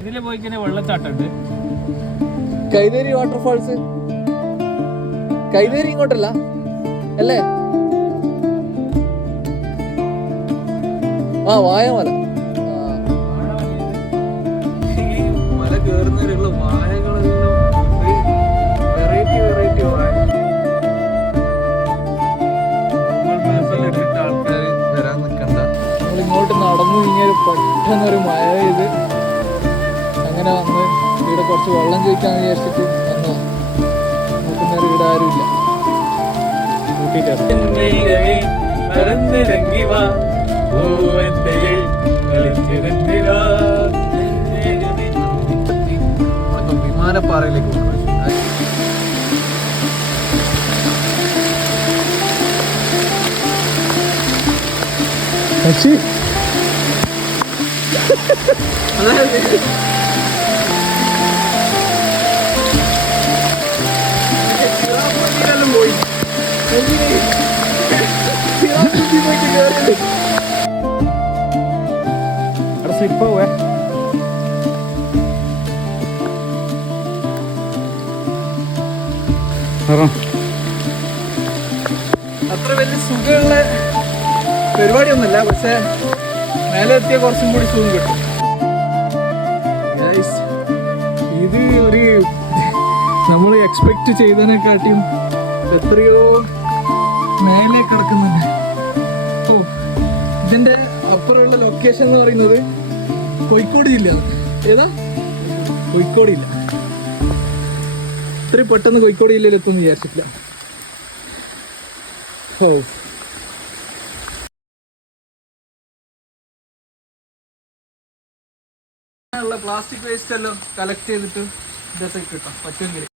ഇതില് പോയി കഴിഞ്ഞാൽ വെള്ളച്ചാട്ടമുണ്ട്. കൈതേരി വാട്ടർഫാൾസ്. കൈതേരി ഇങ്ങോട്ടല്ല അല്ലേ? ആ വായമല. ഈ മല കയറുന്നവരുള്ള വാഴകളെല്ലാം വെറൈറ്റി വെറൈറ്റി വാഴ. ഇട്ടിട്ട് ആൾക്കാർ വരാൻ നിൽക്കണ്ട. നമ്മൾ ഇങ്ങോട്ട് നടന്നു കഴിഞ്ഞാൽ പെട്ടെന്നൊരു മഴ പെയ്ത് അങ്ങനെ വന്ന് ഇവിടെ കുറച്ച് വെള്ളം ചോദിക്കാന്ന് വിചാരിച്ചിട്ട് വന്നതാ. നോക്കുന്നവർ ഇവിടെ ആരുമില്ല. വിമാനപ്പാറയിലേക്ക് പക്ഷി പോയി സ്ലിപ്പാവേ. അത്ര വലിയ സുഖമുള്ള പരിപാടിയൊന്നുമില്ല, പക്ഷെ മേലെ എത്തിയ കുറച്ചും കൂടി സുഖം കിട്ടും. ഇത് ഒരു നമ്മൾ എക്സ്പെക്ട് ചെയ്തതിനെക്കാട്ടിയും എത്രയോ മേലെ കിടക്കുന്നുണ്ട്. ഓ, ഇതിന്റെ അപ്പുറമുള്ള ലൊക്കേഷൻ എന്ന് പറയുന്നത് കോഴിക്കോട് ജില്ലയാണ്. ഏതാ? കോഴിക്കോട് ജില്ല. ഇത്രയും പെട്ടെന്ന് കോഴിക്കോട് ജില്ലയിൽ എത്തുമെന്ന് വിചാരിച്ചിട്ടില്ല. ഓ, പ്ലാസ്റ്റിക് വേസ്റ്റ് എല്ലാം കളക്ട് ചെയ്തിട്ട് ഇതൊക്കെ കിട്ടാം പറ്റുമെങ്കിൽ.